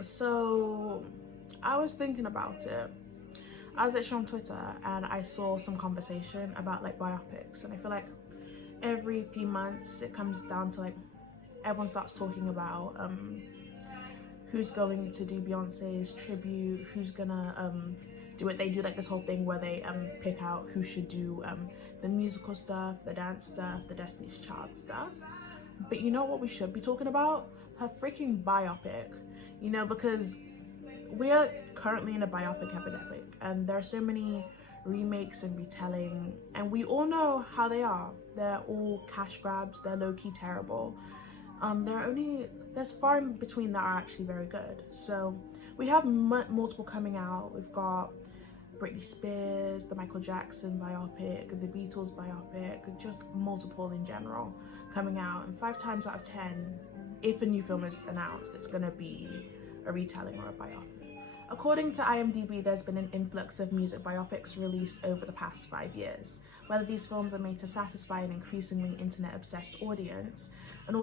So I was thinking about it. I was actually on Twitter and I saw some conversation about like biopics, and I feel like every few months it comes down to like everyone starts talking about who's going to do Beyonce's tribute, who's gonna do it. They do like this whole thing where they pick out who should do the musical stuff, the dance stuff, the Destiny's Child stuff. But you know what we should be talking about? Her freaking biopic. You know, because we are currently in a biopic epidemic, and there are so many remakes and retelling, and we all know how they are. They're all cash grabs, they're low-key terrible. There's far in between that are actually very good. So we have multiple coming out. We've got Britney Spears, the Michael Jackson biopic, the Beatles biopic, just multiple in general coming out. And 5 times out of 10, if a new film is announced, it's gonna be a retelling or a biopic. According to IMDb, there's been an influx of music biopics released over the past 5 years. Whether these films are made to satisfy an increasingly internet-obsessed audience, an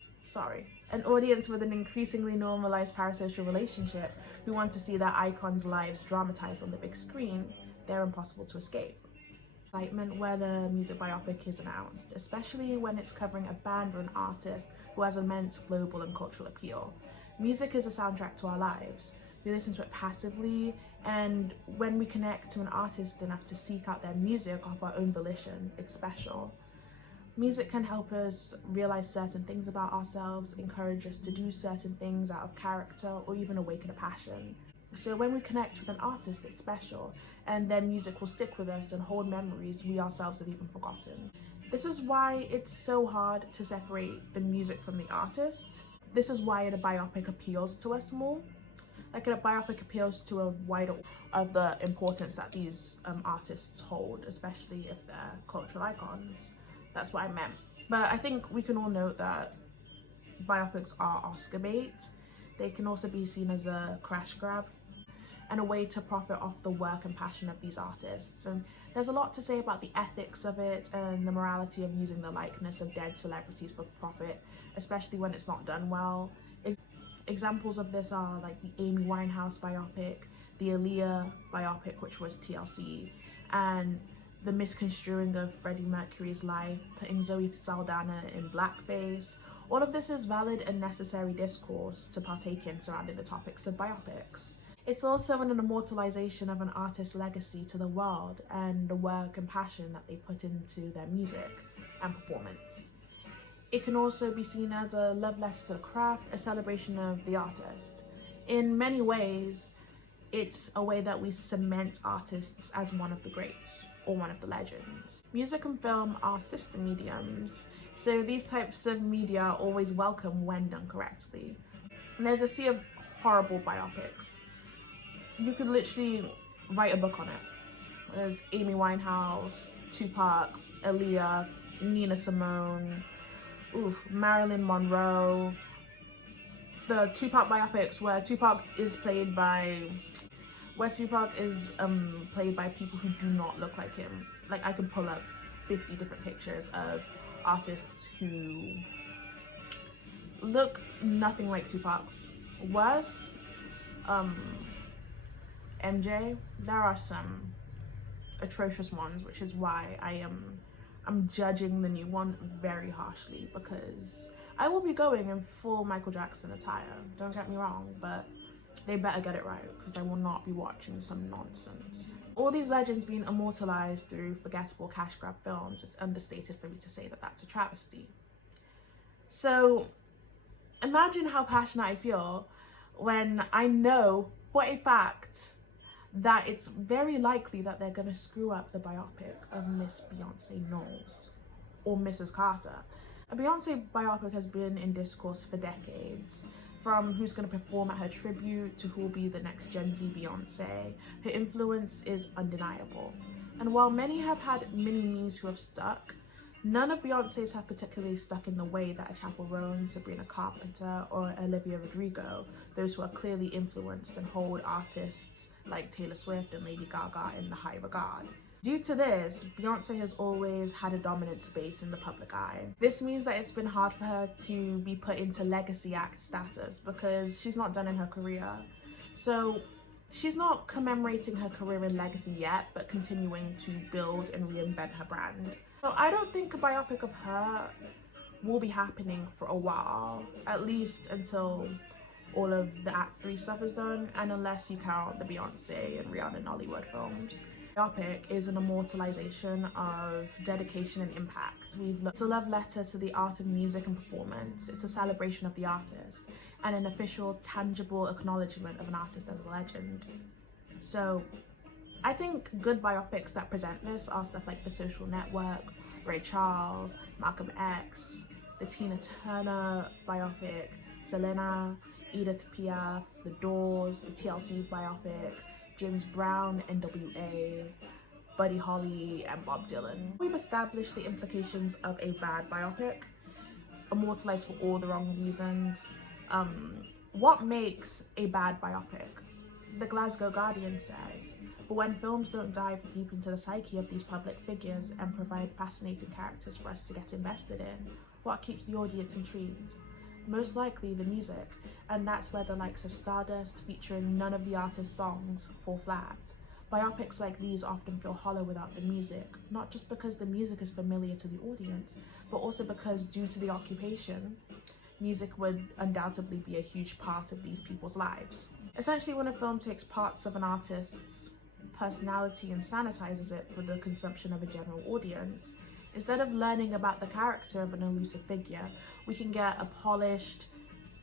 audience with an increasingly normalized parasocial relationship who want to see their icons' lives dramatized on the big screen, they're impossible to escape. Excitement when a music biopic is announced, especially when it's covering a band or an artist who has immense global and cultural appeal. Music is a soundtrack to our lives. We listen to it passively, and when we connect to an artist enough to seek out their music of our own volition, it's special. Music can help us realize certain things about ourselves, encourage us to do certain things out of character, or even awaken a passion. So when we connect with an artist, it's special, and their music will stick with us and hold memories we ourselves have even forgotten. This is why it's so hard to separate the music from the artist. This is why a biopic appeals to us more. Like, a biopic appeals to a wider of the importance that these artists hold, especially if they're cultural icons. That's what I meant. But I think we can all note that biopics are Oscar bait. They can also be seen as a crash grab and a way to profit off the work and passion of these artists. And there's a lot to say about the ethics of it and the morality of using the likeness of dead celebrities for profit, especially when it's not done well. Examples of this are like the Amy Winehouse biopic, the Aaliyah biopic, which was TLC, and the misconstruing of Freddie Mercury's life, putting Zoe Saldana in blackface. All of this is valid and necessary discourse to partake in surrounding the topics of biopics. It's also an immortalization of an artist's legacy to the world and the work and passion that they put into their music and performance. It can also be seen as a love letter to the craft, a celebration of the artist. In many ways, it's a way that we cement artists as one of the greats or one of the legends. Music and film are sister mediums, so these types of media are always welcome when done correctly. And there's a sea of horrible biopics. You could literally write a book on it. There's Amy Winehouse, Tupac, Aaliyah, Nina Simone, Marilyn Monroe. The Tupac biopics where Tupac is played by people who do not look like him. Like, I could pull up 50 different pictures of artists who look nothing like Tupac. Worse, MJ. There are some atrocious ones, which is why I'm judging the new one very harshly, because I will be going in full Michael Jackson attire, don't get me wrong, but they better get it right, because I will not be watching some nonsense. All these legends being immortalized through forgettable cash grab films, it's understated for me to say that that's a travesty. So imagine how passionate I feel when I know for a fact that it's very likely that they're gonna screw up the biopic of Miss Beyonce Knowles or Mrs. Carter. A Beyonce biopic has been in discourse for decades, from who's going to perform at her tribute to who will be the next Gen Z Beyonce. Her influence is undeniable. And while many have had mini-me's who have stuck, none of Beyonce's have particularly stuck in the way that a Chappell Roan, Sabrina Carpenter, or Olivia Rodrigo, those who are clearly influenced and hold artists like Taylor Swift and Lady Gaga in the high regard. Due to this, Beyonce has always had a dominant space in the public eye. This means that it's been hard for her to be put into legacy act status because she's not done in her career. So she's not commemorating her career and legacy yet, but continuing to build and reinvent her brand. So I don't think a biopic of her will be happening for a while, at least until all of the Act 3 stuff is done, and unless you count the Beyonce and Rihanna Nollywood films. Biopic is an immortalization of dedication and impact. It's a love letter to the art of music and performance. It's a celebration of the artist and an official, tangible acknowledgement of an artist as a legend. So I think good biopics that present this are stuff like The Social Network, Ray Charles, Malcolm X, the Tina Turner biopic, Selena, Edith Piaf, The Doors, the TLC biopic, James Brown, NWA, Buddy Holly, and Bob Dylan. We've established the implications of a bad biopic, immortalized for all the wrong reasons. What makes a bad biopic? The Glasgow Guardian says, but when films don't dive deep into the psyche of these public figures and provide fascinating characters for us to get invested in, what keeps the audience intrigued? Most likely the music, and that's where the likes of Stardust, featuring none of the artist's songs, fall flat. Biopics like these often feel hollow without the music, not just because the music is familiar to the audience, but also because due to the occupation, music would undoubtedly be a huge part of these people's lives. Essentially, when a film takes parts of an artist's personality and sanitizes it for the consumption of a general audience, instead of learning about the character of an elusive figure, we can get a polished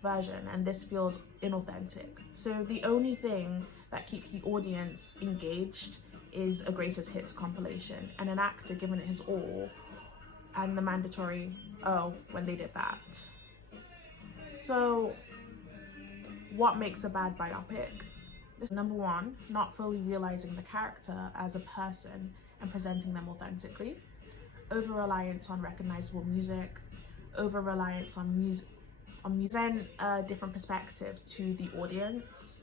version, and this feels inauthentic. So the only thing that keeps the audience engaged is a greatest hits compilation and an actor giving it his all, and the mandatory, oh, when they did that. So what makes a bad biopic? Number one, not fully realizing the character as a person and presenting them authentically. Over-reliance on recognizable music, over-reliance on music, then a different perspective to the audience,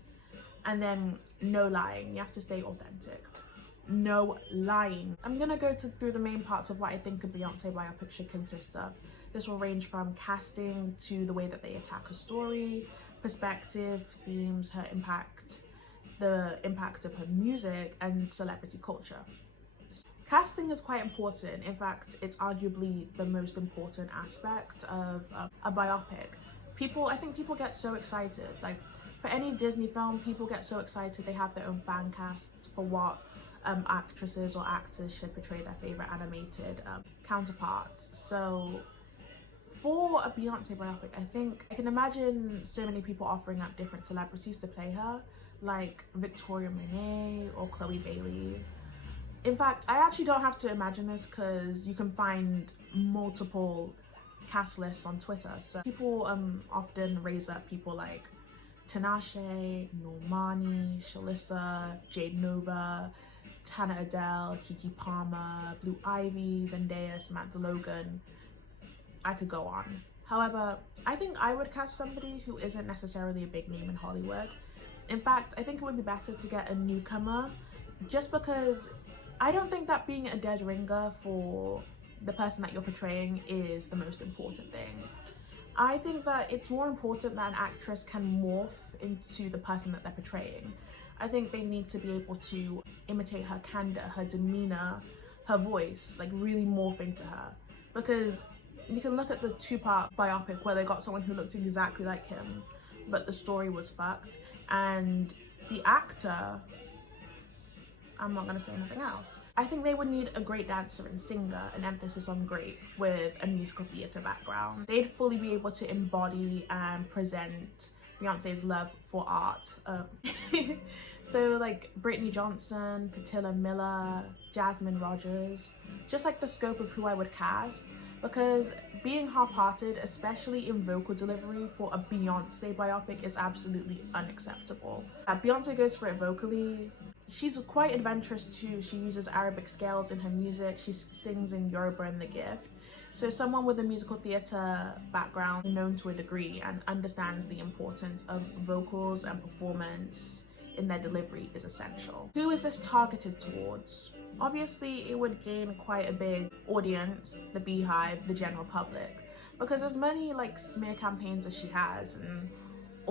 and then no lying. You have to stay authentic. No lying. I'm gonna go through the main parts of what I think a Beyonce biopic should consist of. This will range from casting to the way that they attack a story, perspective, themes, her impact, the impact of her music, and celebrity culture. Casting is quite important. In fact, it's arguably the most important aspect of a biopic. I think people get so excited. Like, for any Disney film, people get so excited they have their own fan casts for what actresses or actors should portray their favorite animated counterparts. So for a Beyonce biopic, I think I can imagine so many people offering up different celebrities to play her, like Victoria Monet or Chloe Bailey. In fact, I actually don't have to imagine this because you can find multiple cast lists on Twitter. So people often raise up people like Tinashe, Normani, Shalissa, Jade Nova, Tana Adele, Kiki Palmer, Blue Ivy, Zendaya, Samantha Logan. I could go on. However, I think I would cast somebody who isn't necessarily a big name in Hollywood. In fact, I think it would be better to get a newcomer, just because I don't think that being a dead ringer for the person that you're portraying is the most important thing. I think that it's more important that an actress can morph into the person that they're portraying. I think they need to be able to imitate her candor, her demeanor, her voice, like really morph into her. Because you can look at the two-part biopic where they got someone who looked exactly like him, but the story was fucked, and the actor, I'm not gonna say anything else. I think they would need a great dancer and singer, an emphasis on great, with a musical theatre background. They'd fully be able to embody and present Beyonce's love for art. So like Brittany Johnson, Patilla Miller, Jasmine Rogers, just like the scope of who I would cast, because being half-hearted, especially in vocal delivery for a Beyonce biopic, is absolutely unacceptable. Beyonce goes for it vocally. She's quite adventurous too. She uses Arabic scales in her music. She sings in Yoruba in The Gift. So someone with a musical theatre background, known to a degree, and understands the importance of vocals and performance in their delivery is essential. Who is this targeted towards? Obviously, it would gain quite a big audience, the Beehive, the general public, because as many like smear campaigns as she has and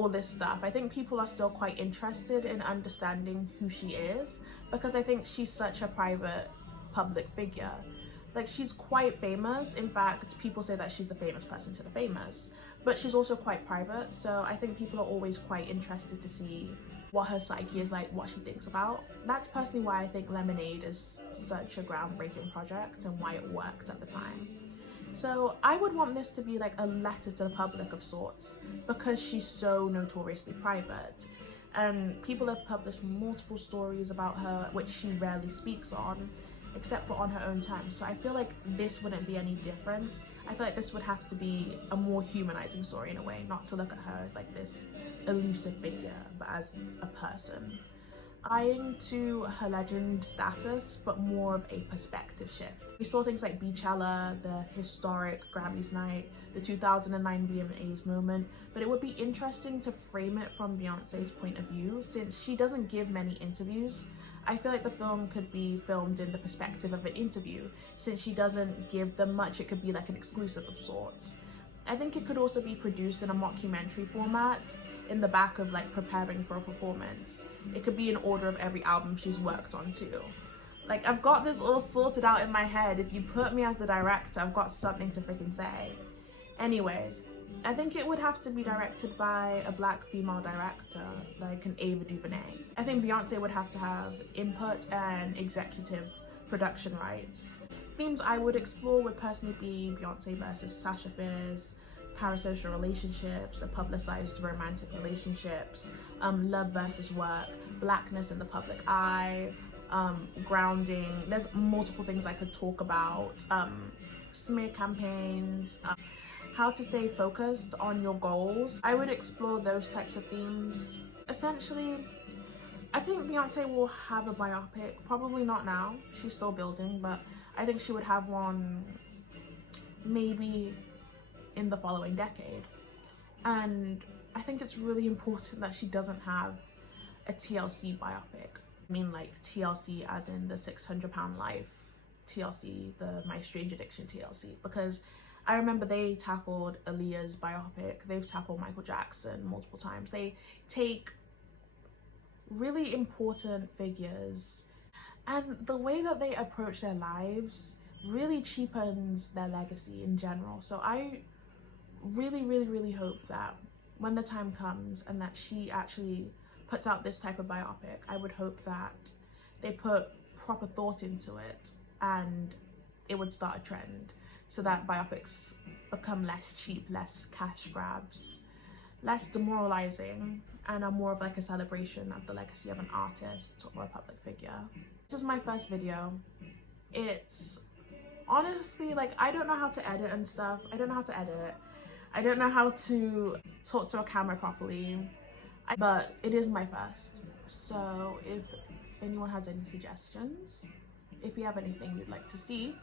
all this stuff. I think people are still quite interested in understanding who she is, because I think she's such a private public figure. Like, she's quite famous. In fact, people say that she's the famous person to the famous, but she's also quite private. So I think people are always quite interested to see what her psyche is like, what she thinks about. That's personally why I think Lemonade is such a groundbreaking project and why it worked at the time. So I would want this to be like a letter to the public of sorts, because she's so notoriously private. And people have published multiple stories about her which she rarely speaks on, except for on her own terms. So I feel like this wouldn't be any different. I feel like this would have to be a more humanizing story in a way, not to look at her as like this elusive figure, but as a person. Eyeing to her legend status, but more of a perspective shift. We saw things like Beachella, the historic Grammys night, the 2009 VMAs moment, but it would be interesting to frame it from Beyonce's point of view, since she doesn't give many interviews. I feel like the film could be filmed in the perspective of an interview. Since she doesn't give them much, it could be like an exclusive of sorts. I think it could also be produced in a mockumentary format, in the back of like preparing for a performance. It could be in order of every album she's worked on too. Like, I've got this all sorted out in my head. If you put me as the director, I've got something to freaking say. Anyways, I think it would have to be directed by a black female director, like an Ava DuVernay. I think Beyonce would have to have input and executive production rights. Themes I would explore would personally be Beyonce versus Sasha Fierce, parasocial relationships, publicized romantic relationships, love versus work, blackness in the public eye, grounding. There's multiple things I could talk about. Smear campaigns, how to stay focused on your goals. I would explore those types of themes. Essentially, I think Beyonce will have a biopic, probably not now, she's still building, but I think she would have one maybe in the following decade. And I think it's really important that she doesn't have a TLC biopic. I mean, like TLC as in the 600-pound life TLC, the My Strange Addiction TLC, because I remember they tackled Aaliyah's biopic, they've tackled Michael Jackson multiple times. They take really important figures, and the way that they approach their lives really cheapens their legacy in general. So I really hope that when the time comes and that she actually puts out this type of biopic, I would hope that they put proper thought into it and it would start a trend, so that biopics become less cheap, less cash grabs, less demoralizing, and are more of like a celebration of the legacy of an artist or a public figure. This is my first video. It's honestly like, I don't know how to edit and stuff. I don't know how to edit. I don't know how to talk to a camera properly, but it is my first. So if anyone has any suggestions, if you have anything you'd like to see,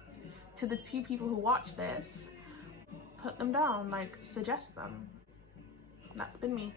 to the 2 people who watch this, put them down, like suggest them. That's been me.